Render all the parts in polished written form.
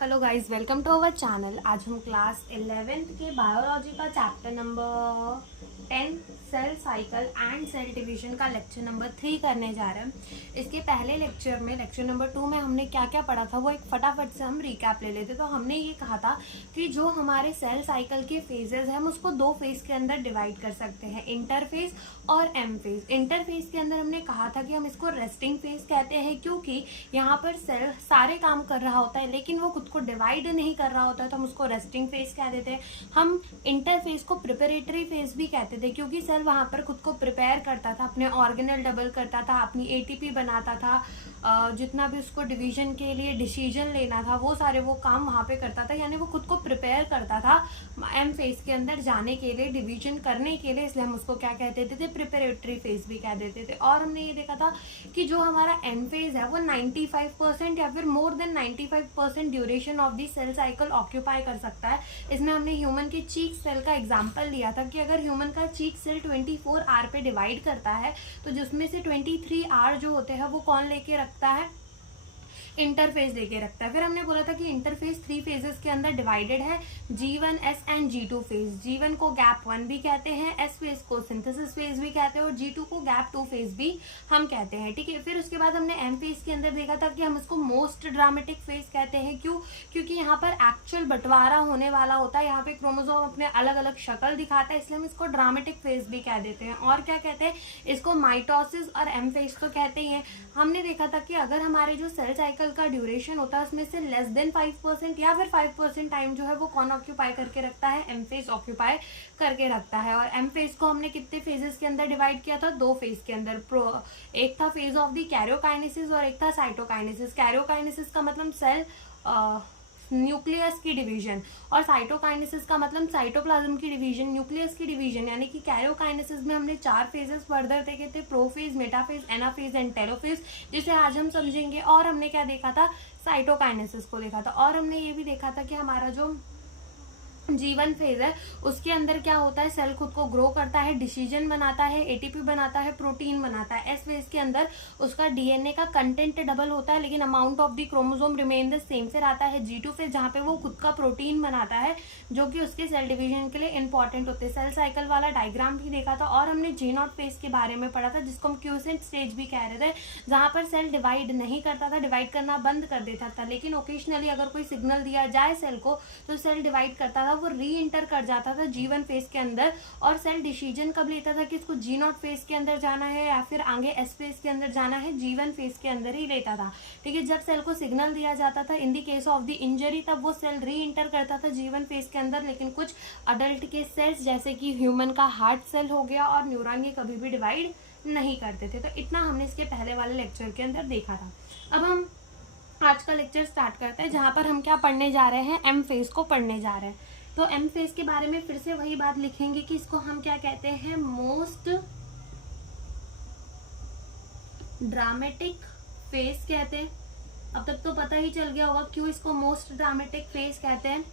Hello guys, welcome to our channel. आज हम class 11th के बायोलॉजी का chapter number 10 cell cycle and cell division का lecture number 3 करने जा रहे हैं। इसके पहले लेक्चर में लेक्चर नंबर 2 में हमने क्या क्या पढ़ा था वो एक फटाफट से हम रिकैप ले लेते। तो हमने ये कहा था कि जो हमारे सेल साइकिल के फेजेस हैं हम उसको दो फेज के अंदर डिवाइड कर सकते हैं, इंटरफेज और एम फेज। इंटरफेज के अंदर हमने कहा था कि हम इसको रेस्टिंग फेज कहते हैं, क्योंकि यहाँ पर सेल सारे काम कर रहा होता है लेकिन वो खुद को डिवाइड नहीं कर रहा होता है, तो हम उसको रेस्टिंग फेज कह देते हैं। हम इंटरफेज को प्रिपरेटरी फेज भी कहते थे, क्योंकि सेल वहाँ पर खुद को प्रिपेयर करता था, अपने ऑर्गेनल डबल करता था, अपनी एटीपी बनाता था, जितना भी उसको डिवीजन के लिए डिसीजन लेना था वो सारे वो काम वहाँ पे करता था, यानी वो खुद को प्रिपेयर करता था एम फेज के अंदर जाने के लिए, डिवीजन करने के लिए। इसलिए हम उसको क्या कह देते थे, प्रिपरेटरी फेज भी कह देते थे। और हमने ये देखा था कि जो हमारा एम फेज है वो 95% या फिर more than 95% duration of the cell cycle occupy कर सकता है। इसमें हमने ह्यूमन के चीक सेल का एग्जांपल लिया था कि अगर ह्यूमन का चीक सेल 24 आवर पे डिवाइड करता है तो जिसमें से 23 आवर जो होते हैं वो कौन लेके रखता है, इंटरफेस लेके रखता है। फिर हमने बोला था कि इंटरफेस 3 फेजेस के अंदर डिवाइडेड है, G1, S and G2 phase. G1 को गैप 1 भी कहते हैं, S फेज को सिंथेसिस फेज भी कहते हैं और G2 को गैप 2 फेज भी हम कहते हैं। ठीक है, फिर उसके बाद हमने M फेज के अंदर देखा था कि हम इसको मोस्ट ड्रामेटिक फेज कहते हैं। क्यों? क्योंकि यहाँ पर एक्चुअल बंटवारा होने वाला होता है, यहाँ पे क्रोमोसोम अपने अलग अलग शक्ल दिखाता है, इसलिए हम इसको ड्रामेटिक फेज भी कह देते हैं। और क्या कहते हैं इसको, माइटोसिस और एम फेज तो कहते ही हैं। हमने देखा था कि अगर हमारे जो सेल साइकिल का ड्यूरेशन होता है उसमें से लेस देन 5% या फिर 5% टाइम जो है वो कौन ऑक्यूपाई करके रखता है, एम फेज ऑक्यूपाई करके रखता है। और एम फेज को हमने कितने फेजेस के अंदर डिवाइड किया था, 2 फेज के अंदर। एक था फेज ऑफ द कैरियोकाइनेसिस और एक था साइटोकाइनेसिस। कैरियोकाइनेसिस का मतलब सेल न्यूक्लियस की डिवीजन और साइटोकाइनेसिस का मतलब साइटोप्लाज्म की डिवीजन, न्यूक्लियस की डिवीजन। यानी कि कैरियोकाइनेसिस में हमने 4 फेजेस फर्दर देखे थे, prophase, metaphase, anaphase and telophase, जिसे आज हम समझेंगे। और हमने क्या देखा था, साइटोकाइनेसिस को देखा था। और हमने ये भी देखा था कि हमारा जो G1 फेज है उसके अंदर क्या होता है, सेल खुद को ग्रो करता है, डिसीजन बनाता है, एटीपी बनाता है, प्रोटीन बनाता है। एस फेज के अंदर उसका डीएनए का कंटेंट डबल होता है लेकिन amount of the chromosome remain the same. फिर आता है G2 फेज जहाँ पे वो खुद का प्रोटीन बनाता है जो कि उसके सेल डिवीजन के लिए इंपॉर्टेंट होते हैं। सेल साइकिल वाला डायग्राम भी देखा था। और हमने G0 फेज के बारे में पढ़ा था जिसको हम क्यूसेंट स्टेज भी कह रहे थे, जहाँ पर सेल डिवाइड नहीं करता था, डिवाइड करना बंद कर देता था, लेकिन ओकेजनली अगर कोई सिग्नल दिया जाए सेल को तो सेल डिवाइड करता था, वो री इंटर कर जाता था G1 फेज के अंदर। और सेल डिसीजन कब लेता था कि इसको G0 फेज के अंदर जाना है या फिर आगे S फेज के अंदर जाना है, G1 फेज के अंदर ही लेता था। ठीक है, जब सेल को सिग्नल दिया जाता था in the case of the injury तब वो सेल री इंटर करता था G1 फेज के अंदर। लेकिन कुछ अडल्ट के सेल्स जैसे कि ह्यूमन का हार्ट सेल हो गया और न्यूरॉन ये कभी भी डिवाइड नहीं करते थे। तो इतना हमने इसके पहले वाले लेक्चर के अंदर देखा था। अब हम आज का लेक्चर स्टार्ट करते हैं जहाँ पर हम क्या पढ़ने जा रहे हैं, एम फेज को पढ़ने जा रहे हैं। तो एम फेज के बारे में फिर से वही बात लिखेंगे कि इसको हम क्या कहते हैं, मोस्ट ड्रामेटिक फेज कहते हैं। अब तक तो पता ही चल गया होगा क्यों इसको मोस्ट ड्रामेटिक फेज कहते हैं।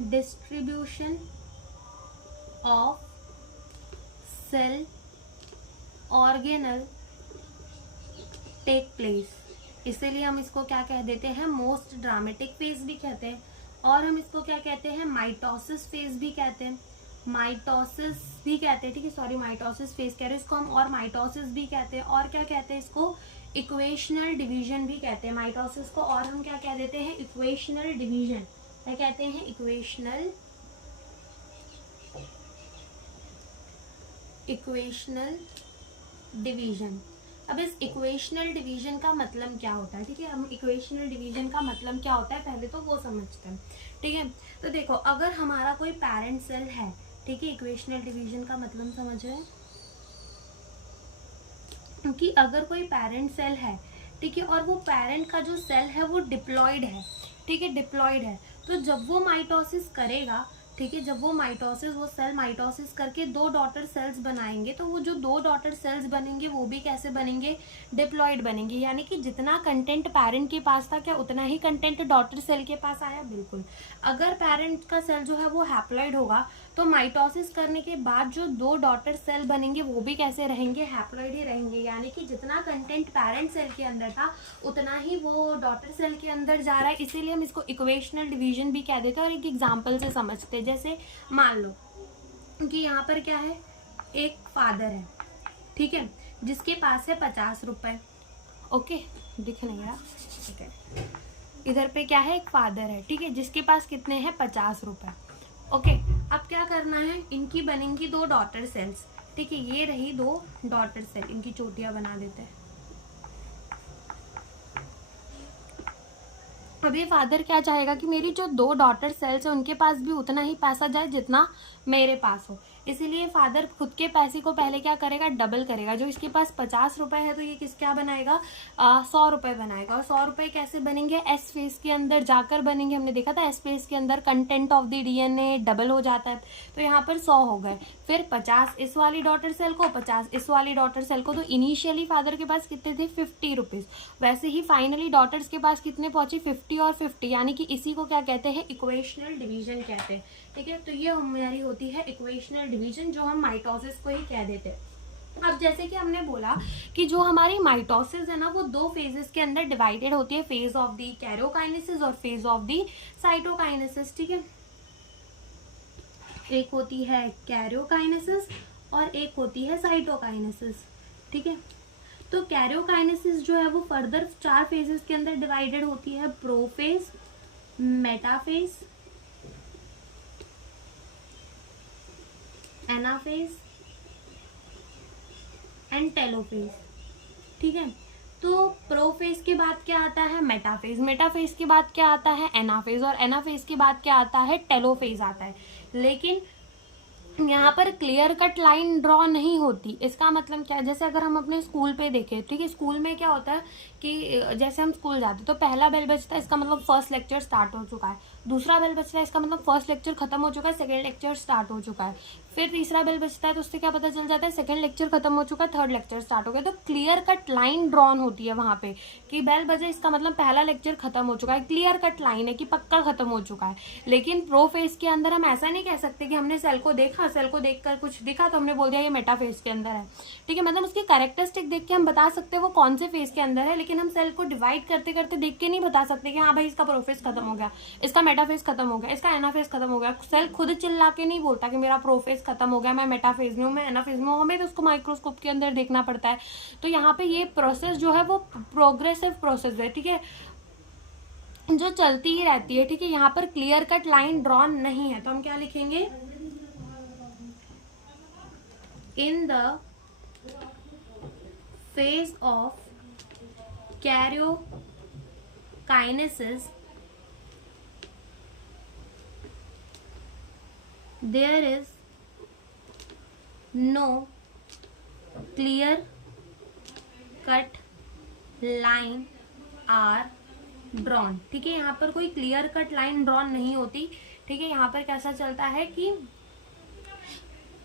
Distribution of cell organelle take place, इसीलिए हम इसको क्या कह देते हैं, मोस्ट ड्रामेटिक फेज भी कहते हैं। और हम इसको क्या कहते हैं, माइटोसिस फेज भी कहते हैं, माइटोसिस भी कहते हैं। ठीक है, सॉरी माइटोसिस फेज कह रहे हैं इसको हम, और माइटोसिस भी कहते हैं। और क्या कहते हैं इसको, इक्वेशनल डिवीजन भी कहते हैं माइटोसिस को। और हम क्या कह देते हैं, इक्वेशनल डिवीजन क्या कहते हैं, इक्वेशनल डिवीजन। अब इस इक्वेशनल डिवीजन का मतलब क्या होता है, ठीक है, हम इक्वेशनल डिवीजन का मतलब क्या होता है पहले तो वो समझते हैं। ठीक है, तो देखो अगर हमारा कोई पेरेंट सेल है, ठीक है, इक्वेशनल डिवीजन का मतलब समझ रहे हैं, क्योंकि अगर कोई पेरेंट सेल है, ठीक है, और वो पेरेंट का जो सेल है वो डिप्लॉयड है, ठीक है, डिप्लॉयड है, तो जब वो माइटोसिस करेगा, ठीक है, जब वो सेल माइटोसिस करके 2 डॉटर सेल्स बनाएंगे, तो वो जो 2 डॉटर सेल्स बनेंगे वो भी कैसे बनेंगे, डिप्लॉयड बनेंगे। यानी कि जितना कंटेंट पेरेंट के पास था क्या उतना ही कंटेंट डॉटर सेल के पास आया, बिल्कुल। अगर पेरेंट का सेल जो है वो हैप्लॉइड होगा तो माइटोसिस करने के बाद जो 2 डॉटर सेल बनेंगे वो भी कैसे रहेंगे, हैप्लॉइड ही रहेंगे, यानी कि जितना कंटेंट पेरेंट सेल के अंदर था उतना ही वो डॉटर सेल के अंदर जा रहा है, इसीलिए हम इसको इक्वेशनल डिवीजन भी कह देते हैं। और एक एग्जाम्पल से समझते हैं, जैसे मान लो कि यहाँ पर क्या है, एक फादर है, ठीक है, जिसके पास है 50 रुपए, ओके, दिख नहीं रहा, ठीक है, इधर पे क्या है, एक फादर है, ठीक है, जिसके पास कितने हैं, 50 रुपए, ओके। अब क्या करना है, इनकी बनेंगी 2 डॉटर सेल्स, ठीक है, ये रही 2 डॉटर सेल, इनकी चोटियां बना देते हैं। अब ये फादर क्या चाहेगा कि मेरी जो 2 डॉटर सेल्स है उनके पास भी उतना ही पैसा जाए जितना मेरे पास हो, इसीलिए फादर खुद के पैसे को पहले क्या करेगा, डबल करेगा। जो इसके पास 50 रुपए है तो ये किस क्या बनाएगा, 100 रुपए बनाएगा। और 100 रुपए कैसे बनेंगे, एस फेज के अंदर जाकर बनेंगे। हमने देखा था एस फेज के अंदर content of the DNA double हो जाता है, तो यहाँ पर 100 हो गए, फिर 50 इस वाली डॉटर सेल को, 50 इस वाली डॉटर सेल को। तो इनिशियली फादर के पास कितने थे, 50 रुपीज, वैसे ही फाइनली डॉटर्स के पास कितने पहुंचे, 50 और 50, यानी कि इसी को क्या कहते हैं, इक्वेशनल डिवीजन कहते हैं, ठीक है। तो ये हमारी होती है इक्वेशनल डिवीजन, जो हम माइटोसिस को ही कह देते हैं। अब जैसे कि हमने बोला कि जो हमारी माइटोसिस है ना, वो 2 फेजेस के अंदर डिवाइडेड होती है, फेज ऑफ दी कैरियोकाइनेसिस और फेज ऑफ दी साइटोकाइनेसिस, ठीक है। एक होती है कैरियोकाइनेसिस और एक होती है साइटोकाइनेसिस, ठीक है। तो कैरियोकाइनेसिस जो है वो फर्दर 4 फेजेस के अंदर डिवाइडेड होती है, prophase, metaphase, anaphase and telophase, ठीक है। तो प्रोफेज के बाद क्या आता है, मेटाफेज, मेटाफेज के बाद क्या आता है, एनाफेज, और एनाफेज के बाद क्या आता है, टेलोफेज आता है। लेकिन यहाँ पर क्लियर कट लाइन ड्रॉ नहीं होती। इसका मतलब क्या है, जैसे अगर हम अपने स्कूल पे देखें, ठीक है, स्कूल में क्या होता है कि जैसे हम स्कूल जाते तो पहला बेल बजता है, इसका मतलब फर्स्ट लेक्चर स्टार्ट हो चुका है, दूसरा बेल बजता है, इसका मतलब फर्स्ट लेक्चर खत्म हो चुका है, सेकेंड लेक्चर स्टार्ट हो चुका है, फिर तीसरा बेल बजता है तो उससे क्या पता चल जाता है, सेकेंड लेक्चर खत्म हो चुका है, थर्ड लेक्चर स्टार्ट हो गया। तो क्लियर कट लाइन ड्रॉन होती है वहां पे कि बेल बजे, इसका मतलब पहला लेक्चर खत्म हो चुका है, क्लियर कट लाइन है कि पक्का खत्म हो चुका है। लेकिन प्रोफेज के अंदर हम ऐसा नहीं कह सकते कि हमने सेल को देखा, सेल को देखकर कुछ दिखा तो हमने बोल दिया ये मेटाफेज के अंदर है, ठीक है। मतलब उसकी कैरेक्टरिस्टिक देख के हम बता सकते हैं वो कौन से फेज के अंदर है, लेकिन हम सेल को डिवाइड करते करते देख के नहीं बता सकते कि हाँ भाई इसका प्रोफेज खत्म हो गया, इसका मेटाफेज खत्म हो गया, इसका एनाफेज खत्म हो गया। सेल खुद चिल्ला के नहीं बोलता कि मेरा प्रोफेज खत्म हो गया, मैं मेटाफेज में हूँ, मैं एनाफेज में हूँ, हमें तो उसको माइक्रोस्कोप के अंदर देखना पड़ता है। तो यहाँ पे ये प्रोसेस जो है वो प्रोग्रेसिव प्रोसेस है, ठीक है, जो चलती ही रहती है, ठीक है। यहाँ पर क्लियर कट लाइन ड्रॉन नहीं है, तो हम क्या लिखेंगे, in the phase of karyokinesis there is no clear cut line are drawn, ठीक है। यहाँ पर कोई क्लियर कट लाइन ड्रॉन नहीं होती, ठीक है। यहाँ पर कैसा चलता है कि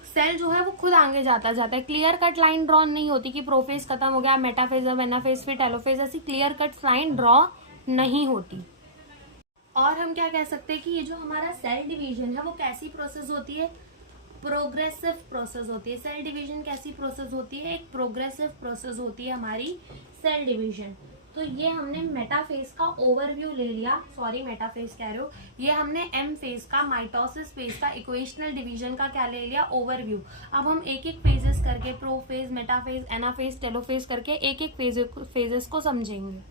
सेल जो है वो खुद आगे जाता है, क्लियर कट लाइन ड्रॉन नहीं होती कि प्रोफेज खत्म हो गया, मेटाफेज, अब एनाफेज, फिर टेलोफेज, ऐसी क्लियर कट लाइन ड्रॉ नहीं होती। और हम क्या कह सकते हैं कि ये जो हमारा सेल डिवीजन है वो कैसी प्रोसेस होती है, प्रोग्रेसिव प्रोसेस होती है। सेल डिवीजन कैसी प्रोसेस होती है, एक प्रोग्रेसिव प्रोसेस होती है हमारी सेल डिवीजन। तो ये हमने मेटाफेज का ओवरव्यू ले लिया, सॉरी मेटाफेज कह रहे हो, ये हमने एम फेज का, माइटोसिस फेज का, इक्वेशनल डिवीजन का क्या ले लिया, ओवरव्यू। अब हम एक एक फेजेस करके, प्रोफेज, मेटाफेज, एनाफेज, टेलोफेज करके एक एक फेजेस को समझेंगे।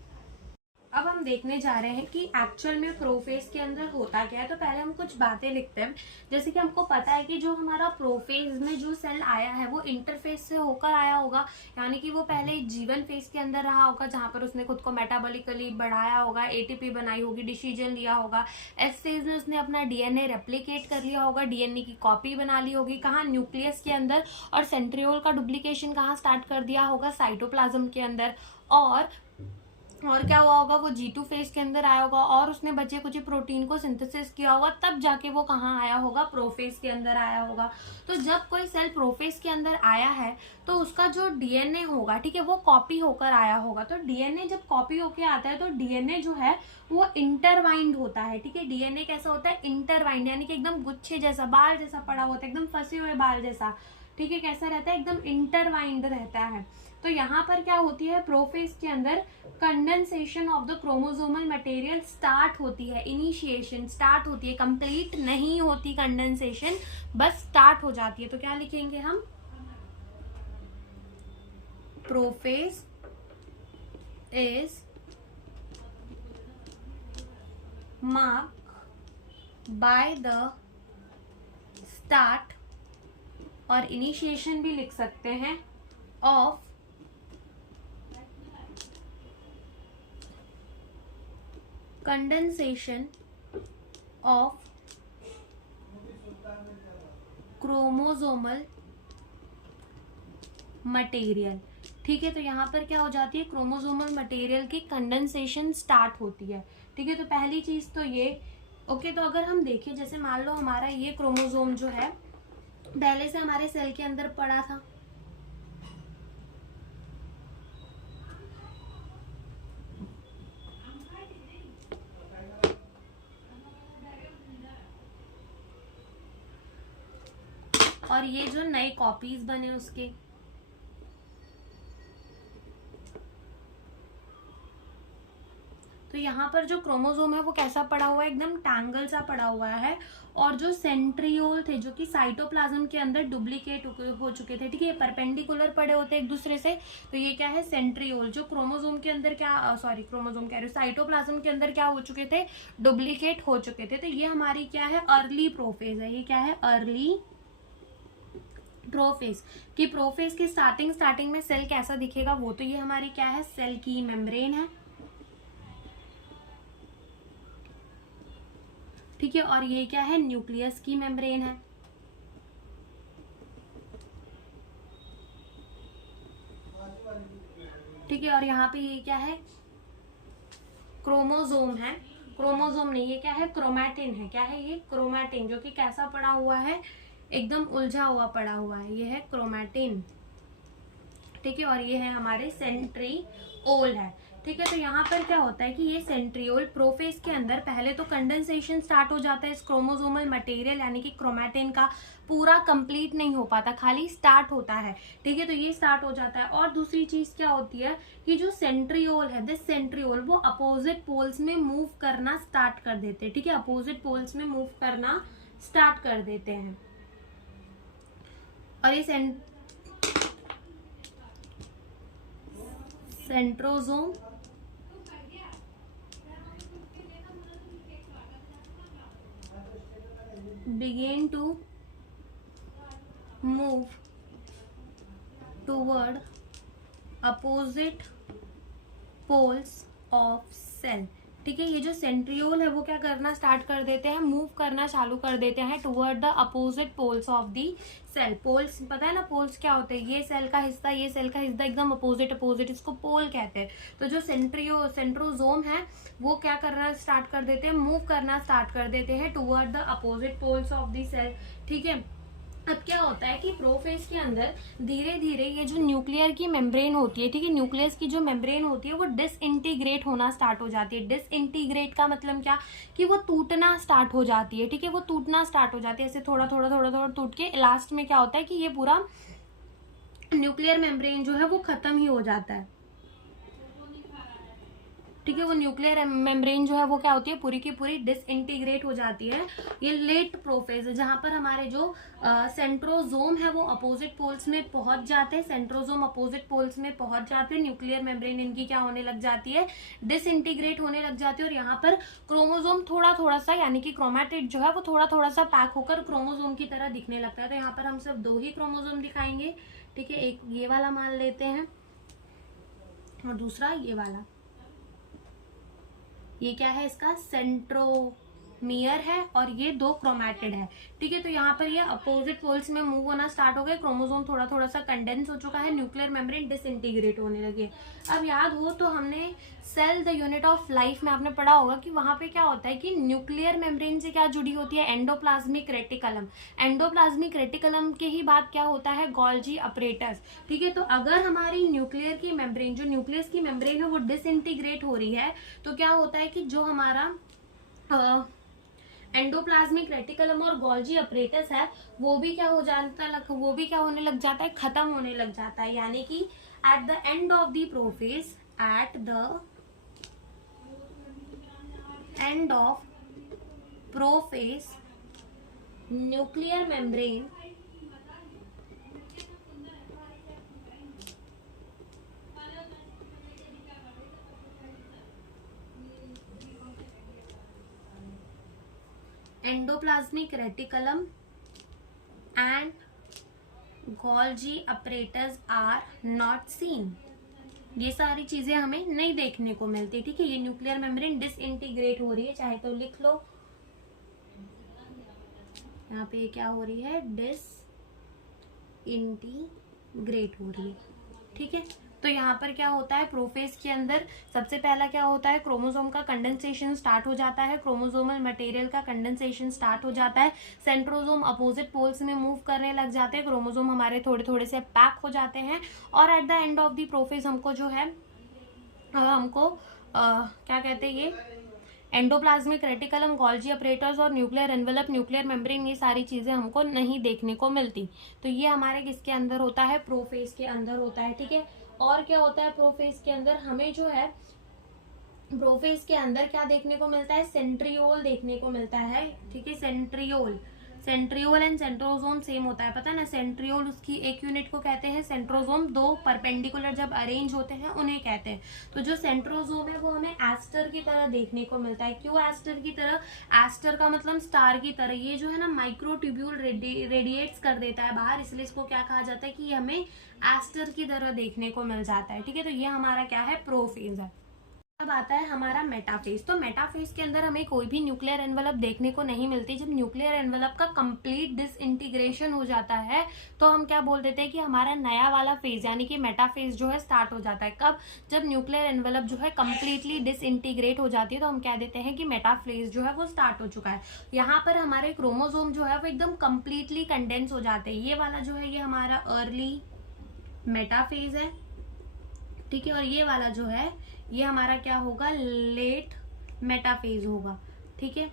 अब हम देखने जा रहे हैं कि एक्चुअल में प्रोफेज के अंदर होता क्या है। तो पहले हम कुछ बातें लिखते हैं, जैसे कि हमको पता है कि जो हमारा प्रोफेज में जो सेल आया है वो इंटरफेज से होकर आया होगा, यानी कि वो पहले जीवन फेज के अंदर रहा होगा, जहां पर उसने खुद को मेटाबॉलिकली बढ़ाया होगा, एटीपी बनाई होगी, डिसीजन लिया होगा। एस फेज में उसने अपना डीएनए रेप्लिकेट कर लिया होगा, डीएनए की कॉपी बना ली होगी, कहाँ, न्यूक्लियस के अंदर, और सेंट्रियोल का डुप्लीकेशन कहाँ स्टार्ट कर दिया होगा, साइटोप्लाज्म के अंदर। और और क्या हुआ होगा, वो G2 फेज के अंदर आया होगा और उसने बचे कुछ प्रोटीन को सिंथेसिस किया होगा, तब जाके वो कहाँ आया होगा, प्रोफेज के अंदर आया होगा। तो जब कोई सेल प्रोफेज के अंदर आया है तो उसका जो डीएनए होगा, ठीक है, वो कॉपी होकर आया होगा। तो डीएनए जब कॉपी होकर आता है तो डीएनए जो है वो इंटरवाइंड होता है, ठीक है। डीएनए कैसा होता है, इंटरवाइंड, यानी कि एकदम गुच्छे जैसा, बाल जैसा पड़ा होता है, एकदम फंसे हुए बाल जैसा, ठीक है। कैसा रहता है, एकदम इंटरवाइंड रहता है। तो यहाँ पर क्या होती है, प्रोफेज के अंदर condensation of the chromosomal material start होती है, इनिशिएशन स्टार्ट होती है, कंप्लीट नहीं होती कंडेंसेशन, बस स्टार्ट हो जाती है। तो क्या लिखेंगे हम, prophase is mark by the start, और इनिशिएशन भी लिख सकते हैं, of condensation of chromosomal material, ठीक है। तो यहाँ पर क्या हो जाती है, क्रोमोसोमल मटेरियल की कंडेंसेशन स्टार्ट होती है, ठीक है। तो पहली चीज तो ये, ओके। तो अगर हम देखें, जैसे मान लो हमारा ये क्रोमोसोम जो है पहले से हमारे सेल के अंदर पड़ा था, और ये जो नए कॉपीज बने उसके, तो यहाँ पर जो क्रोमोसोम है वो कैसा पड़ा हुआ है, एकदम टैंगल सा पड़ा हुआ है। और जो सेंट्रियोल थे जो कि साइटोप्लाज्म के अंदर डुप्लीकेट हो चुके थे, ठीक है, परपेंडिकुलर पड़े होते हैं एक दूसरे से। तो ये क्या है, सेंट्रियोल, जो क्रोमोसोम के अंदर क्या, सॉरी क्रोमोसोम कह रही हूँ, साइटोप्लाज्म के अंदर क्या हो चुके थे, डुप्लीकेट हो चुके थे। तो ये हमारी क्या है, अर्ली प्रोफेज है। ये क्या है, अर्ली प्रोफेज। कि प्रोफेज की स्टार्टिंग में सेल कैसा दिखेगा, वो तो ये हमारी क्या है, सेल की मेम्ब्रेन है, ठीक है। और ये क्या है, न्यूक्लियस की मेम्ब्रेन है, ठीक है। और यहाँ पे ये क्या है, क्रोमोसोम है, क्रोमोसोम नहीं, ये क्या है, क्रोमैटिन है। क्या है ये, क्रोमैटिन, जो कि कैसा पड़ा हुआ है, एकदम उलझा हुआ पड़ा हुआ है, ये है क्रोमैटिन, ठीक है। और ये है हमारे सेंट्रियोल है, ठीक है। तो यहाँ पर क्या होता है कि ये सेंट्रियोल प्रोफेज के अंदर पहले तो कंडेंसेशन स्टार्ट हो जाता है इस क्रोमोसोमल मटेरियल यानी कि क्रोमैटिन का, पूरा कंप्लीट नहीं हो पाता, खाली स्टार्ट होता है, ठीक है। तो ये स्टार्ट हो जाता है। और दूसरी चीज क्या होती है कि जो सेंट्रियोल है, दिस सेंट्रियोल, वो अपोजिट पोल्स में मूव करना स्टार्ट कर देते हैं, ठीक है, अपोजिट पोल्स में मूव करना स्टार्ट कर देते हैं। और ये centrosome begin to move toward opposite poles of cell, ठीक है। ये जो सेंट्रियोल है वो क्या करना स्टार्ट कर देते हैं, मूव करना चालू कर देते हैं toward the opposite poles of the cell. Poles पता है ना, पोल्स क्या होते हैं, ये सेल का हिस्सा, ये सेल का हिस्सा, एकदम अपोजिट, इसको पोल कहते हैं। तो जो सेंट्रोसोम है वो क्या करना स्टार्ट कर देते हैं, मूव करना स्टार्ट कर देते हैं toward the opposite poles of the cell, ठीक है। अब क्या होता है कि प्रोफेज के अंदर धीरे धीरे ये जो न्यूक्लियर की मेम्ब्रेन होती है, ठीक है, न्यूक्लियस की जो मेम्ब्रेन होती है वो डिसइंटीग्रेट होना स्टार्ट हो जाती है। डिसइंटीग्रेट का मतलब क्या, कि वो टूटना स्टार्ट हो जाती है, ठीक है, वो टूटना स्टार्ट हो जाती है, ऐसे थोड़ा थोड़ा टूट के लास्ट में क्या होता है कि ये पूरा न्यूक्लियर मेम्ब्रेन जो है वो खत्म ही हो जाता है, ठीक है। वो न्यूक्लियर मेम्ब्रेन जो है वो क्या होती है, पूरी की पूरी डिसइंटीग्रेट हो जाती है। ये लेट प्रोफेज है जहां पर हमारे जो सेंट्रोसोम है वो अपोजिट पोल्स में पहुंच जाते हैं, सेंट्रोसोम अपोजिट पोल्स में पहुंच जाते हैं, न्यूक्लियर मेम्ब्रेन इनकी क्या होने लग जाती है, डिसइंटीग्रेट होने लग जाती है। और यहाँ पर क्रोमोसोम थोड़ा थोड़ा सा, यानी कि क्रोमैटिड जो है वो थोड़ा थोड़ा सा पैक होकर क्रोमोसोम की तरह दिखने लगता है। तो यहाँ पर हम सिर्फ 2 ही क्रोमोसोम दिखाएंगे, ठीक है। एक ये वाला मान लेते हैं और दूसरा ये वाला। ये क्या है, इसका सेंट्रोसोम सेंट्रोमियर है और ये 2 क्रोमैटिड है, ठीक है। तो यहाँ पर ये अपोजिट पोल्स में मूव होना स्टार्ट हो गए, क्रोमोसोम थोड़ा थोड़ा सा कंडेंस हो चुका है, न्यूक्लियर मेम्ब्रेन डिसइंटीग्रेट होने लगी है। अब याद हो तो हमने cell the unit of life में आपने पढ़ा होगा कि वहां पे क्या होता है कि न्यूक्लियर मेम्ब्रेन से क्या जुड़ी होती है, एंडोप्लाज्मिक रेटिकुलम। एंडोप्लाज्मिक रेटिकुलम के ही बाद क्या होता है, गोल्जी अपरेटस, ठीक है। तो अगर हमारी न्यूक्लियर की मेम्ब्रेन, जो न्यूक्लियस की मेम्ब्रेन है वो डिसइंटीग्रेट हो रही है, तो क्या होता है कि जो हमारा एंडोप्लाज्मिक रेटिकुलम और गोल्जी अपरेटस है वो भी क्या हो जाता है, वो भी क्या होने लग जाता है, खत्म होने लग जाता है। यानी कि at the end of the prophase, at the end of prophase, nuclear membrane endoplasmic reticulum and Golgi apparatus are not seen. ये सारी चीजें हमें नहीं देखने को मिलती, ठीक है। ये न्यूक्लियर मेम्ब्रेन डिसइंटीग्रेट हो रही है, चाहे तो लिख लो, यहाँ पे क्या हो रही है, डिसइंटीग्रेट हो रही है, ठीक है। तो यहाँ पर क्या होता है, प्रोफेज के अंदर सबसे पहला क्या होता है, क्रोमोसोम का कंडेंसेशन स्टार्ट हो जाता है, क्रोमोसोमल मटेरियल का कंडेंसेशन स्टार्ट हो जाता है, सेंट्रोसोम अपोजिट पोल्स में मूव करने लग जाते हैं, क्रोमोसोम हमारे थोड़े थोड़े से पैक हो जाते हैं, और eight the end of the prophase हमको जो है क्या कहते हैं, ये एंडोप्लाज्मिक रेटिकुलम, गोल्जी अपरेटस और न्यूक्लियर एनवेलप, न्यूक्लियर मेम्ब्रेन, ये सारी चीजें हमको नहीं देखने को मिलती। तो ये हमारे किसके अंदर होता है, प्रोफेज के अंदर होता है, ठीक है। और क्या होता है प्रोफेज के अंदर, हमें जो है प्रोफेज के अंदर क्या देखने को मिलता है, सेंट्रियोल देखने को मिलता है, ठीक है। सेंट्रियोल एंड सेंट्रोसोम सेम होता है, पता है ना। सेंट्रियोल उसकी एक यूनिट को कहते हैं, सेंट्रोसोम 2 परपेंडिकुलर जब अरेंज होते हैं उन्हें कहते हैं। तो जो सेंट्रोसोम है वो हमें एस्टर की तरह देखने को मिलता है। क्यों एस्टर की तरह, एस्टर का मतलब स्टार की तरह। ये जो है ना माइक्रोट्यूब्यूल रेडिएट्स कर देता है बाहर, इसलिए इसको क्या कहा जाता है कि ये हमें एस्टर की तरह देखने को मिल जाता है, ठीक है। तो ये हमारा क्या है, प्रोफेज है। अब आता है हमारा मेटाफेज। तो मेटाफेज के अंदर हमें कोई भी न्यूक्लियर एनवेलप देखने को नहीं मिलती। जब न्यूक्लियर एनवेलप का कंप्लीट डिसइंटीग्रेशन हो जाता है तो हम क्या बोल देते हैं कि हमारा नया वाला फेज यानी कि मेटाफेज जो है स्टार्ट हो जाता है। कब, जब न्यूक्लियर एनवेलप जो है कंप्लीटली डिसइंटीग्रेट हो जाती है तो हम कह देते हैं कि मेटाफेज जो है वो स्टार्ट हो चुका है। यहाँ पर हमारे क्रोमोसोम जो है वो एकदम कंप्लीटली कंडेंस हो जाते हैं। ये वाला जो है ये हमारा अर्ली मेटाफेज है, ठीक है। और ये वाला जो है ये हमारा क्या होगा, लेट मेटाफेज होगा, ठीक है।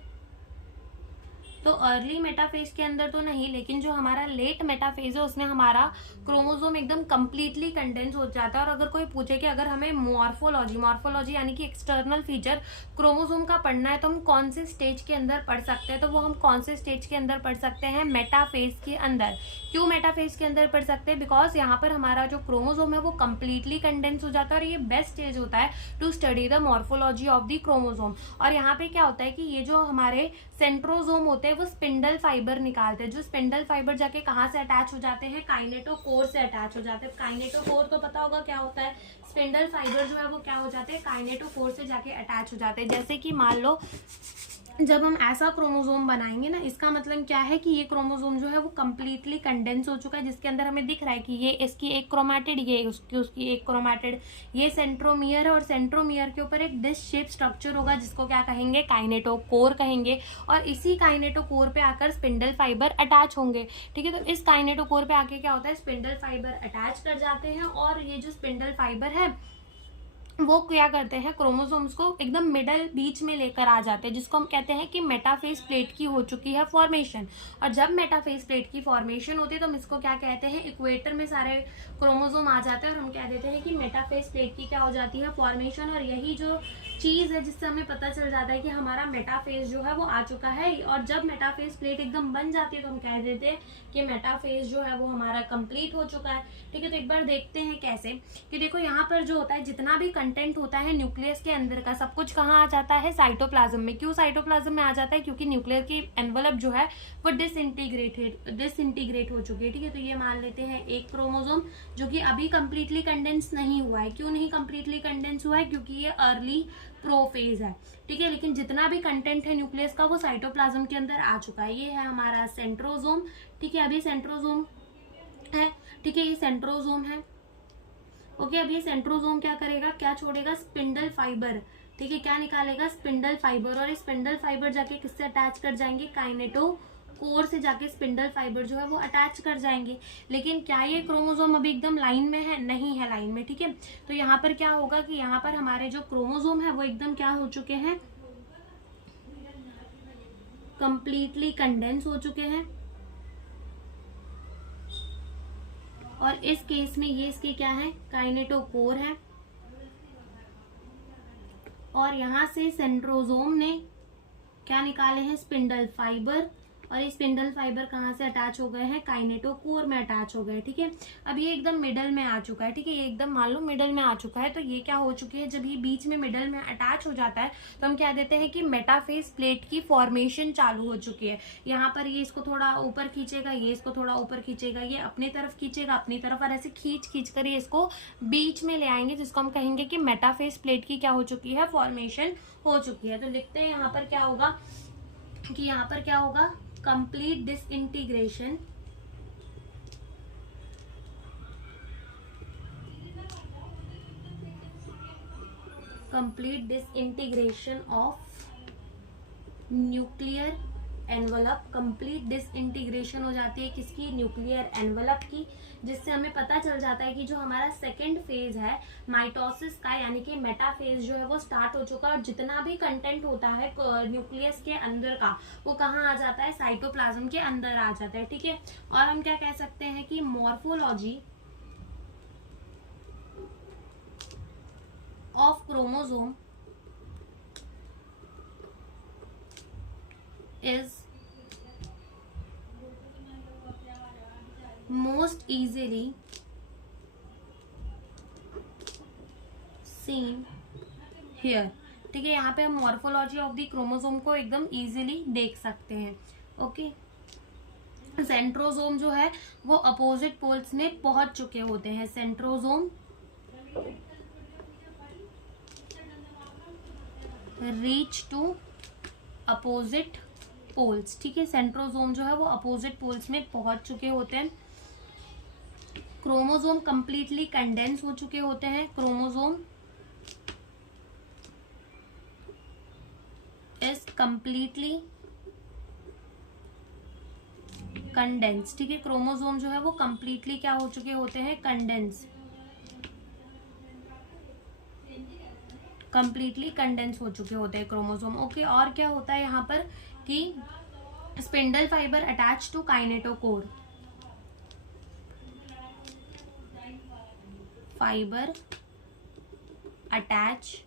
तो अर्ली मेटाफेज के अंदर तो नहीं, लेकिन जो हमारा लेट मेटाफेज है उसमें हमारा क्रोमोसोम एकदम कंप्लीटली कंडेंस हो जाता है। और अगर कोई पूछे कि अगर हमें मॉर्फोलॉजी यानी कि एक्सटर्नल फीचर क्रोमोसोम का पढ़ना है तो हम कौन से स्टेज के अंदर पढ़ सकते हैं, तो वो हम कौन से स्टेज के अंदर पढ़ सकते हैं, मेटाफेज के अंदर। क्यों मेटाफेज के अंदर पढ़ सकते हैं, बिकॉज यहाँ पर हमारा जो क्रोमोसोम है वो कंप्लीटली कंडेंस हो जाता है और ये बेस्ट स्टेज होता है to study the morphology of the chromosome. और यहाँ पे क्या होता है कि ये जो हमारे सेंट्रोसोम होते हैं वो स्पिंडल फाइबर निकालते हैं। जो स्पिंडल फाइबर जाके कहाँ से अटैच हो जाते हैं, काइनेटोकोर से अटैच हो जाते हैं। काइनेटोकोर तो पता होगा क्या होता है, स्पिंडल फाइबर जो है वो क्या हो जाते हैं, काइनेटोकोर से जाके अटैच हो जाते हैं। जैसे कि मान लो जब हम ऐसा क्रोमोसोम बनाएंगे ना, इसका मतलब क्या है कि ये क्रोमोसोम जो है वो कंप्लीटली कंडेंस हो चुका है, जिसके अंदर हमें दिख रहा है कि ये इसकी एक क्रोमैटिड, ये उसकी एक क्रोमैटिड, ये सेंट्रोमियर है और सेंट्रोमियर के ऊपर एक डिश शेप स्ट्रक्चर होगा जिसको क्या कहेंगे, काइनेटोकोर कहेंगे। और इसी काइनेटोकोर पे आकर स्पिंडल फाइबर अटैच होंगे, ठीक है। तो इस काइनेटोकोर पे आके क्या होता है, स्पिंडल फाइबर अटैच कर जाते हैं और ये जो स्पिंडल फाइबर है वो क्या करते हैं, क्रोमोसोम्स को एकदम मिडल बीच में लेकर आ जाते हैं, जिसको हम कहते हैं कि मेटाफेज प्लेट की हो चुकी है फॉर्मेशन। और जब मेटाफेज प्लेट की फॉर्मेशन होती है तो हम इसको क्या कहते हैं, इक्वेटर में सारे क्रोमोसोम आ जाते हैं और हम कह देते हैं कि मेटाफेज प्लेट की क्या हो जाती है, फॉर्मेशन। और यही जो चीज है जिससे हमें पता चल जाता है कि हमारा मेटाफेज जो है वो आ चुका है। और जब मेटाफेज प्लेट एकदम बन जाती है तो हम कह देते हैं कि मेटाफेज जो है वो हमारा कंप्लीट हो चुका है, ठीक है। तो एक बार देखते हैं कैसे, कि देखो यहाँ पर जो होता है जितना भी कंटेंट होता है न्यूक्लियस के अंदर का, सब कुछ कहाँ आ जाता है, साइटोप्लाज्म में। क्यों साइटोप्लाज्म में आ जाता है, क्योंकि न्यूक्लियर की एनवलप जो है वो डिसइंटीग्रेट हो चुकी है, ठीक है। तो ये मान लेते हैं एक क्रोमोसोम जो कि अभी कंप्लीटली कंडेंस नहीं हुआ है। क्यों नहीं कंप्लीटली कंडेंस हुआ है, क्योंकि ये अर्ली प्रोफेज है, ठीक है। लेकिन जितना भी कंटेंट है न्यूक्लियस का वो साइटोप्लाज्म के अंदर आ चुका है। ये है हमारा सेंट्रोजोम, ठीक है। अभी सेंट्रोजोम है, ठीक है, ये सेंट्रोजोम है, ओके। अब ये सेंट्रोजोम क्या करेगा, क्या छोड़ेगा, स्पिंडल फाइबर, ठीक है। क्या निकालेगा, स्पिंडल फाइबर, और स्पिंडल फाइबर जाके किससे अटैच कर जाएंगे, काइनेटोकोर से जाके स्पिंडल फाइबर जो है वो अटैच कर जाएंगे। लेकिन क्या ये क्रोमोसोम अभी एकदम लाइन में है, नहीं है लाइन में, ठीक है। तो यहाँ पर क्या होगा कि यहाँ पर हमारे जो क्रोमोसोम है वो एकदम क्या हो चुके हैं, कंप्लीटली कंडेंस हो चुके हैं। और इस केस में ये इसके क्या है, काइनेटोकोर है। और यहां से सेंट्रोजोम ने क्या निकाले हैं, स्पिंडल फाइबर, और ये स्पिंडल फाइबर कहाँ से अटैच हो गए हैं, काइनेटोकोर में अटैच हो गए, ठीक है। अब ये एकदम मिडल में आ चुका है, ठीक है। ये एकदम मान लो मिडल में आ चुका है। तो ये क्या हो चुकी है, जब ये बीच में मिडल में अटैच हो जाता है तो हम क्या देते हैं कि मेटाफेज प्लेट की फॉर्मेशन चालू हो चुकी है। यहाँ पर ये इसको थोड़ा ऊपर खींचेगा, ये इसको थोड़ा ऊपर खींचेगा, ये अपनी तरफ खींचेगा अपनी तरफ, और ऐसे खींच कर ये इसको बीच में ले आएंगे, जिसको हम कहेंगे कि मेटाफेज प्लेट की क्या हो चुकी है, फॉर्मेशन हो चुकी है। तो लिखते हैं यहाँ पर क्या होगा कि यहाँ पर क्या होगा, complete disintegration of nuclear envelope. Complete disintegration हो जाती है किसकी, न्यूक्लियर एनवलप की, जिससे हमें पता चल जाता है कि जो हमारा सेकेंड फेज है माइटोसिस का, यानी कि मेटाफेज जो है वो स्टार्ट हो चुका है। और जितना भी कंटेंट होता है न्यूक्लियस के अंदर का वो कहाँ आ जाता है, साइटोप्लाज्म के अंदर आ जाता है, ठीक है। और हम क्या कह सकते हैं कि morphology of chromosome is most easily seen here, ठीक है। यहाँ पे हम मॉर्फोलॉजी ऑफ द क्रोमोसोम को एकदम इजीली देख सकते हैं, ओके। सेंट्रोजोम जो है वो अपोजिट पोल्स में पहुंच चुके होते हैं। Centrosome reach to opposite poles, ठीक है। सेंट्रोजोम जो है वो अपोजिट पोल्स में पहुंच चुके होते हैं। क्रोमोसोम कंप्लीटली कंडेंस हो चुके होते हैं। क्रोमोसोम इज कंप्लीटली कंडेंस, ठीक है। क्रोमोसोम जो है वो कंप्लीटली क्या हो चुके होते हैं, कंडेंस, कंप्लीटली कंडेंस हो चुके होते हैं क्रोमोसोम, ओके। और क्या होता है यहाँ पर कि spindle fibre attach to kinetochore, fibre attach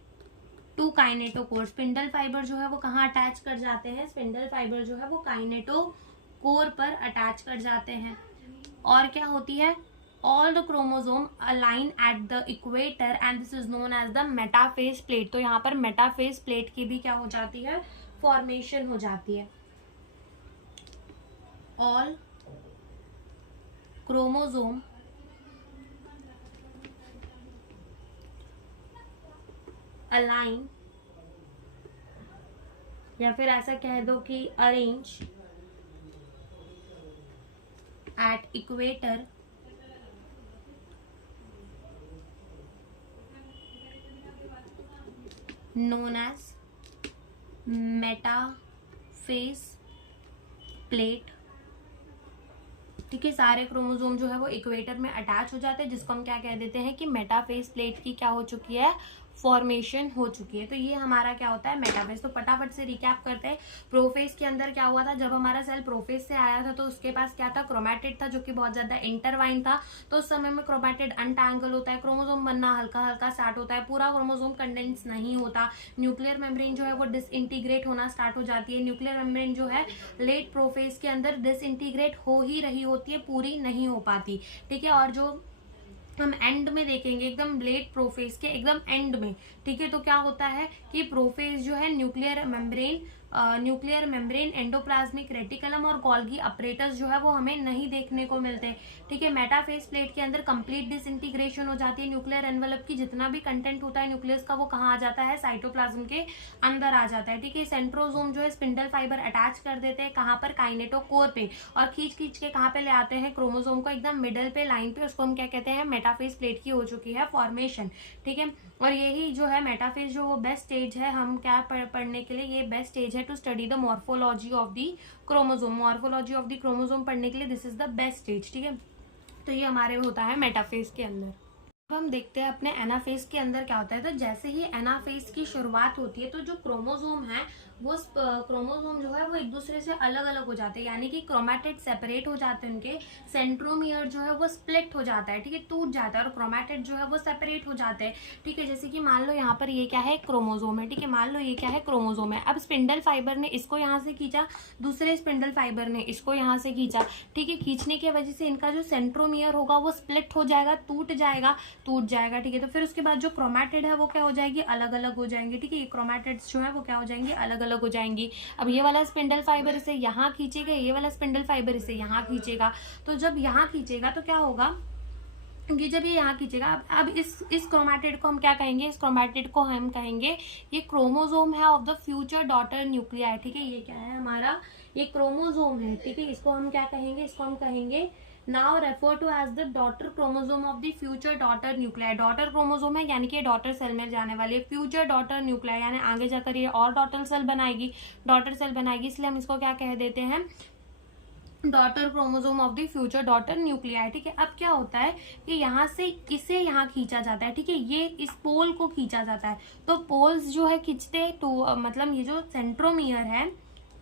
to kinetochore. Spindle fibre जो है वो कहाँ अटैच कर जाते हैं, स्पिंडल फाइबर जो है वो काइनेटोकोर पर अटैच कर जाते हैं। और क्या होती है, all the chromosome align at the equator and this is known as the metaphase plate। तो यहाँ पर metaphase plate की भी क्या हो जाती है, फॉर्मेशन हो जाती है। all chromosome align, या फिर ऐसा कह दो कि arrange at equator known as metaphase plate, ठीक है। सारे क्रोमोसोम जो है वो इक्वेटर में अटैच हो जाते हैं, जिसको हम क्या कह देते हैं कि मेटाफेज प्लेट की क्या हो चुकी है, फॉर्मेशन हो चुकी है। तो ये हमारा क्या होता है, मेटाफेज। तो फटाफट से रिकैप करते हैं। प्रोफेज के अंदर क्या हुआ था, जब हमारा सेल प्रोफेज से आया था तो उसके पास क्या था, क्रोमैटिड था, जो कि बहुत ज्यादा इंटरवाइन था। तो उस समय में क्रोमैटिड अनटैंगल होता है, क्रोमोसोम बनना हल्का हल्का स्टार्ट होता है, पूरा क्रोमोसोम कंडेंस नहीं होता। न्यूक्लियर मेम्ब्रेन जो है वो डिसइंटीग्रेट होना स्टार्ट हो जाती है। न्यूक्लियर मेम्ब्रेन जो है लेट प्रोफेज के अंदर डिसइंटीग्रेट हो ही रही होती है, पूरी नहीं हो पाती, ठीक है। और जो हम एंड में देखेंगे, एकदम लेट प्रोफेज के एकदम एंड में, ठीक है। तो क्या होता है कि प्रोफेज जो है न्यूक्लियर मेम्ब्रेन, एंडोप्लाज्मिक रेटिकुलम और गोल्गी अपरेटस जो है वो हमें नहीं देखने को मिलते, ठीक है। मेटाफेज प्लेट के अंदर कंप्लीट डिसइंटीग्रेशन हो जाती है न्यूक्लियर एनवेलप की, जितना भी कंटेंट होता है न्यूक्लियस का वो कहाँ आ जाता है, साइटोप्लाज्म के अंदर आ जाता है, ठीक है। सेंट्रोसोम जो है स्पिंडल फाइबर अटैच कर देते हैं कहाँ पर, काइनेटोकोर पे, और खींच खींच के कहाँ पे ले आते हैं, क्रोमोसोम को एकदम मिडल पे लाइन पे, उसको हम क्या कहते हैं, मेटाफेज प्लेट की हो चुकी है फॉर्मेशन, ठीक है। और यही जो है मेटाफेज जो वो बेस्ट स्टेज है हम क्या पढ़ने के लिए, ये बेस्ट स्टेज है to study the morphology of the chromosome. Morphology of the chromosome पढ़ने के लिए this is the best stage, ठीक है। तो ये हमारे होता है मेटाफेज के अंदर। अब हम देखते हैं अपने एनाफेज के अंदर क्या होता है। तो जैसे ही एनाफेज की शुरुआत होती है तो जो क्रोमोसोम है वो क्रोमोसोम जो है वो एक दूसरे से अलग अलग हो जाते हैं, यानी कि क्रोमैटिड सेपरेट हो जाते हैं, उनके सेंट्रोमियर जो है वो स्प्लिट हो जाता है, ठीक है, टूट जाता है, और क्रोमैटिड जो है वो सेपरेट हो जाते हैं, ठीक है। जैसे कि मान लो यहाँ पर ये क्या है, क्रोमोसोम है, ठीक है, मान लो ये क्या है, क्रोमोसोम है। अब स्पिंडल फाइबर ने इसको यहाँ से खींचा, दूसरे स्पिंडल फाइबर ने इसको यहाँ से खींचा, ठीक है। खींचने की वजह से इनका जो सेंट्रोमियर होगा वो स्प्लिट हो जाएगा, टूट जाएगा, ठीक है। तो फिर उसके बाद जो क्रोमैटिड है वो क्या हो जाएगी, अलग अलग हो जाएंगे, ठीक है। ये क्रोमैटिड्स जो है वो क्या हो जाएंगे, अलग अलग हो जाएंगी। अब ये वाला स्पिंडल फाइबर इसे यहाँ खींचेगा, ये वाला स्पिंडल फाइबर इसे यहाँ खींचेगा। तो जब यहाँ खींचेगा तो क्या होगा कि जब ये यहाँ खींचेगा, अब इस क्रोमैटिड को हम क्या कहेंगे, इस क्रोमैटिड को हम कहेंगे ये क्रोमोसोम है of the future daughter nuclei, ठीक है। ये क्या है हमारा, ये क्रोमोसोम है, ठीक है। इसको हम क्या कहेंगे, इसको हम कहेंगे now refer to as the daughter chromosome of the future daughter nuclei. Daughter chromosome है यानी कि ये डॉटर सेल में जाने वाली है, फ्यूचर डॉटर न्यूक्लियाई यानी आगे जाकर ये और डॉटर सेल बनाएगी, इसलिए हम इसको क्या कह देते हैं, daughter chromosome of the future daughter nuclei, ठीक है। अब क्या होता है कि यहाँ से इसे यहाँ खींचा जाता है, ठीक है, ये इस पोल को खींचा जाता है। तो पोल्स जो है खींचते तो मतलब ये जो सेंट्रोमियर है,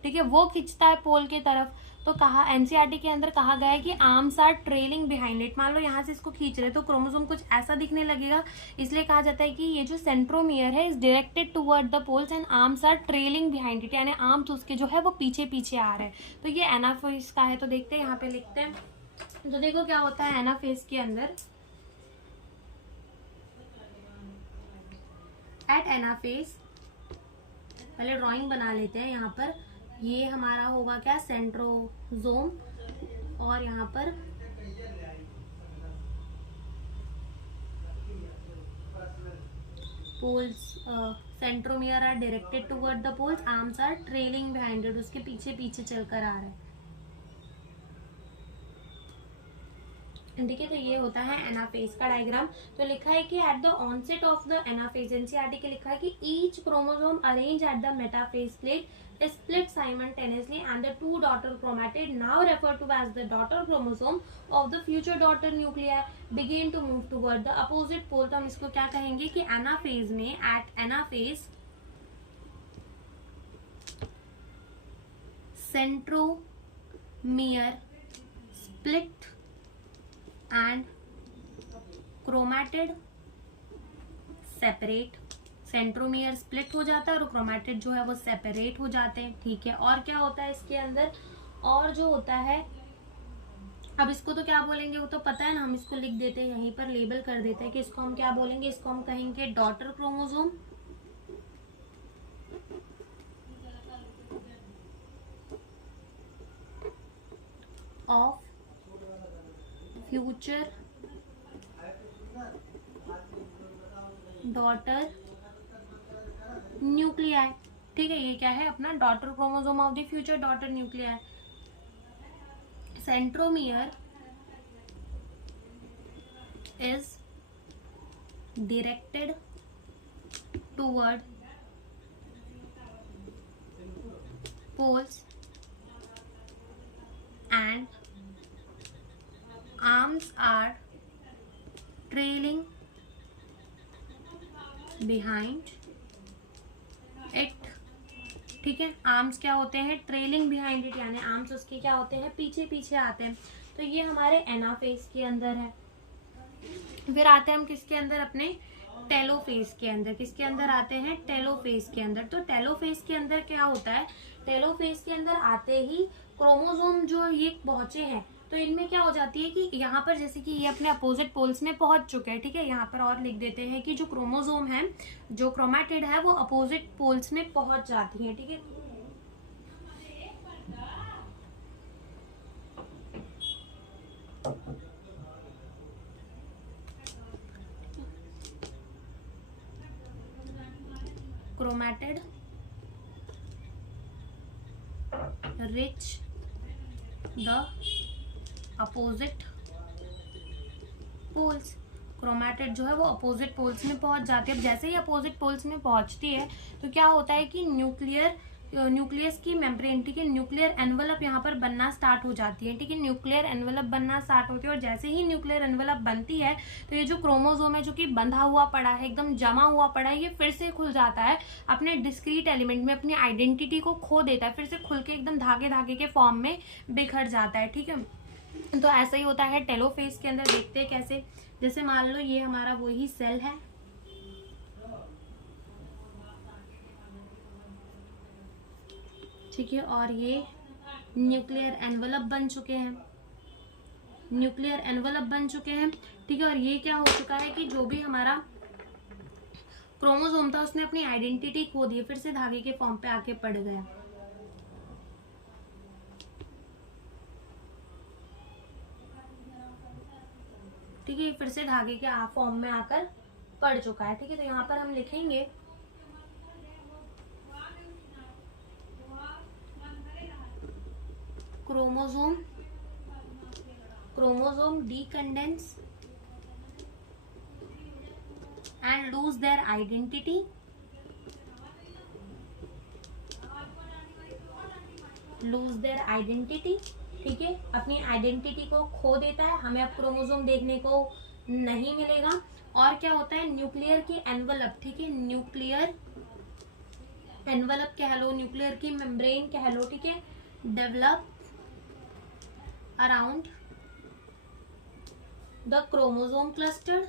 ठीक है, वो खींचता है पोल की तरफ। तो कहा एनसीईआरटी के अंदर कहा गया है कि arms are trailing behind it. मान लो यहाँ से इसको खींच रहे तो क्रोमोसोम कुछ ऐसा दिखने लगेगा, इसलिए कहा जाता है कि ये जो सेंट्रोमियर है is directed toward the poles and arms are trailing behind it, यानी आर्म्स उसके जो है वो पीछे पीछे आ रहे हैं। तो ये एनाफेज का है। तो देखते हैं यहाँ पे लिखते हैं, तो देखो क्या होता है एनाफेज के अंदर। एट एनाफेज पहले ड्राइंग बना लेते हैं। यहाँ पर ये हमारा होगा क्या, सेंट्रोसोम, और यहाँ पर poles, centromere are directed toward the poles, arms are trailing behind it, उसके पीछे पीछे चलकर आ रहा है, ठीक है। तो ये होता है एनाफेज का डायग्राम। तो लिखा है कि at the onset of the anaphase, NCERT के लिखा है कि each chromosome arrange at the metaphase plate split simultaneously and the two daughter chromatid, now referred to as the daughter chromosome of the future daughter nuclei, begin to move toward the opposite pole। तो हम इसको क्या कहेंगे कि anaphase में, at anaphase centromere split and chromatid separate. Centromere split हो जाता है और क्रोमैटिड जो है वो सेपरेट हो जाते हैं, ठीक है। और क्या होता है इसके अंदर, और जो होता है, अब इसको तो क्या बोलेंगे वो तो पता है ना, हम इसको लिख देते हैं, यहीं पर लेबल कर देते हैं कि इसको हम क्या बोलेंगे, इसको हम कहेंगे daughter chromosome of future daughter nuclei, ठीक है। ये क्या है अपना daughter chromosome of the future daughter nuclei. Centromere is directed toward poles and arms are trailing behind it, ठीक है। आर्म्स क्या होते हैं, ट्रेलिंग बिहाइंड इट, यानी आर्म्स उसके क्या होते हैं, पीछे पीछे आते हैं। तो ये हमारे एनाफेज के अंदर है। फिर आते हैं हम किसके अंदर, अपने टेलोफेज के अंदर। किसके अंदर आते हैं, टेलोफेज के अंदर। तो टेलोफेज के अंदर क्या होता है, टेलोफेज के अंदर आते ही क्रोमोसोम जो ये पहुंचे हैं, तो इनमें क्या हो जाती है कि यहाँ पर जैसे कि ये अपने अपोजिट पोल्स में पहुंच चुके हैं, ठीक है। यहाँ पर और लिख देते हैं कि जो क्रोमोसोम है, जो क्रोमैटिड है, वो अपोजिट पोल्स में पहुंच जाती है, ठीक है। Chromatid reach the opposite poles, chromatid जो है वो अपोजिट पोल्स में पहुंच जाती है। अब जैसे ही अपोजिट पोल्स में पहुंचती है तो क्या होता है कि न्यूक्लियस की मेम्ब्रेन, ठीक है, न्यूक्लियर एनवलप यहाँ पर बनना स्टार्ट हो जाती है, ठीक है। न्यूक्लियर एनवलप बनना स्टार्ट होती है और जैसे ही न्यूक्लियर एनवलप बनती है तो ये जो क्रोमोसोम है जो कि बंधा हुआ पड़ा है, एकदम जमा हुआ पड़ा है, ये फिर से खुल जाता है, अपने डिस्क्रीट एलिमेंट में अपनी आइडेंटिटी को खो देता है, फिर से खुल के एकदम धागे धागे के फॉर्म में बिखर जाता है, ठीक है। तो ऐसा ही होता है टेलोफेज के अंदर। देखते हैं कैसे। जैसे मान लो ये हमारा वही सेल है, ठीक है, और ये न्यूक्लियर एनवलप बन चुके हैं, न्यूक्लियर एनवलप बन चुके हैं, ठीक है। और ये क्या हो चुका है कि जो भी हमारा क्रोमोसोम था उसने अपनी आइडेंटिटी खो दी, फिर से धागे के फॉर्म पे आके पड़ गया, ठीक है, फिर से धागे के फॉर्म में आकर पड़ चुका है, ठीक है। तो यहाँ पर हम लिखेंगे chromosome decondense and lose their identity, ठीक है, अपनी आइडेंटिटी को खो देता है, हमें अब क्रोमोसोम देखने को नहीं मिलेगा। और क्या होता है, न्यूक्लियर की एनवलप, ठीक है, न्यूक्लियर एनवलप कह लो, न्यूक्लियर की मेम्ब्रेन कह लो, ठीक है, develop around the chromosome cluster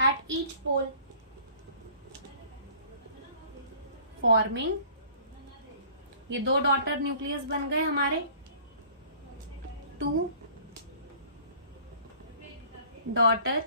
at each pole, forming, ये दो डॉटर न्यूक्लियस बन गए हमारे, 2 डॉटर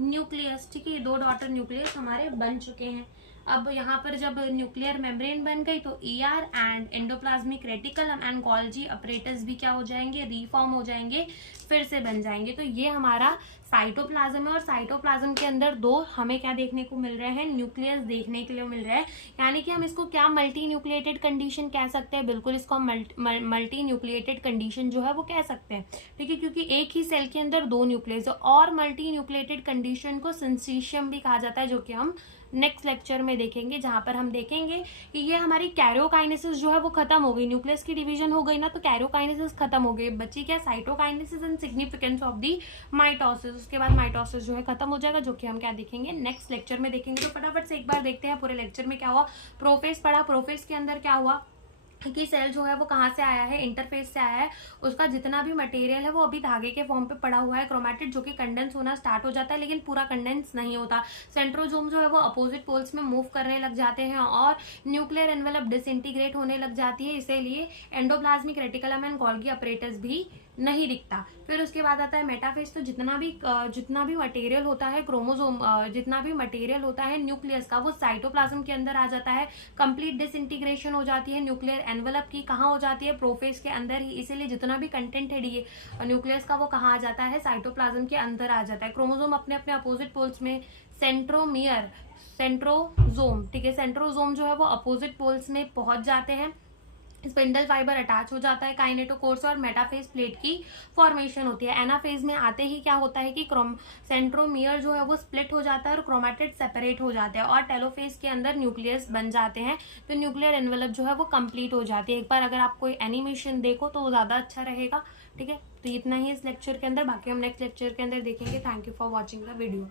न्यूक्लियस, ठीक है, ये 2 डॉटर न्यूक्लियस हमारे बन चुके हैं। अब यहाँ पर जब न्यूक्लियर मेम्ब्रेन बन गई तो ER and endoplasmic reticulum and Golgi apparatus भी क्या हो जाएंगे, रीफॉर्म हो जाएंगे, फिर से बन जाएंगे। तो ये हमारा साइटोप्लाज्म है और साइटोप्लाज्म के अंदर 2 हमें क्या देखने को मिल रहे हैं, न्यूक्लियस देखने के लिए मिल रहा है। यानी कि हम इसको क्या मल्टी न्यूक्लिएटेड कंडीशन कह सकते हैं, बिल्कुल इसको हम मल्टी न्यूक्लिएटेड कंडीशन जो है वो कह सकते हैं, ठीक है, क्योंकि एक ही सेल के अंदर 2 न्यूक्लियस है। और मल्टी न्यूक्लिएटेड कंडीशन को सिंसीशियम भी कहा जाता है, जो कि हम नेक्स्ट लेक्चर में देखेंगे, जहां पर हम देखेंगे कि ये हमारी कैरियोकाइनेसिस जो है वो खत्म हो गई, न्यूक्लियस की डिवीजन हो गई ना, तो कैरियोकाइनेसिस खत्म हो गई, बची क्या, cytokinesis and significance of the mitosis. उसके बाद माइटोसिस जो है खत्म हो जाएगा, जो कि हम क्या देखेंगे, नेक्स्ट लेक्चर में देखेंगे। तो फटाफट से एक बार देखते हैं पूरे लेक्चर में क्या हुआ। प्रोफेज पढ़ा, प्रोफेज के अंदर क्या हुआ कि सेल जो है वो कहाँ से आया है, इंटरफेस से आया है, उसका जितना भी मटेरियल है वो अभी धागे के फॉर्म पे पड़ा हुआ है, क्रोमैटिड, जो कि कंडेंस होना स्टार्ट हो जाता है, लेकिन पूरा कंडेंस नहीं होता। सेंट्रोजोम जो है वो अपोजिट पोल्स में मूव करने लग जाते हैं और न्यूक्लियर एनवेलप डिसइंटीग्रेट होने लग जाती है, इसीलिए endoplasmic reticulum and Golgi apparatus भी नहीं दिखता। फिर उसके बाद आता है मेटाफेज। तो जितना भी मटेरियल होता है क्रोमोसोम, जितना भी मटेरियल होता है न्यूक्लियस का, वो साइटोप्लाज्म के अंदर आ जाता है, कंप्लीट डिसइंटीग्रेशन हो जाती है न्यूक्लियर एनवेलप की, कहाँ हो जाती है, प्रोफेज के अंदर ही। इसीलिए जितना भी कंटेंट है ये न्यूक्लियस का वो कहाँ आ जाता है, साइटोप्लाज्म के अंदर आ जाता है। क्रोमोसोम अपने अपने अपोजिट पोल्स में, सेंट्रोजोम, ठीक है, सेंट्रोजोम जो है वो अपोजिट पोल्स में पहुंच जाते हैं, स्पिंडल फाइबर अटैच हो जाता है काइनेटोकोर से और मेटाफेज प्लेट की फॉर्मेशन होती है। एनाफेज में आते ही क्या होता है कि सेंट्रोमियर जो है वो स्प्लिट हो जाता है और क्रोमैटिड सेपरेट हो जाते हैं और टेलोफेज के अंदर न्यूक्लियस बन जाते हैं, तो न्यूक्लियर एनवेलप जो है वो कंप्लीट हो जाती है। एक बार अगर आप कोई एनिमेशन देखो तो वो ज़्यादा अच्छा रहेगा, ठीक है। तो इतना ही इस लेक्चर के अंदर, बाकी हम नेक्स्ट लेक्चर के अंदर देखेंगे। Thank you for watching the video.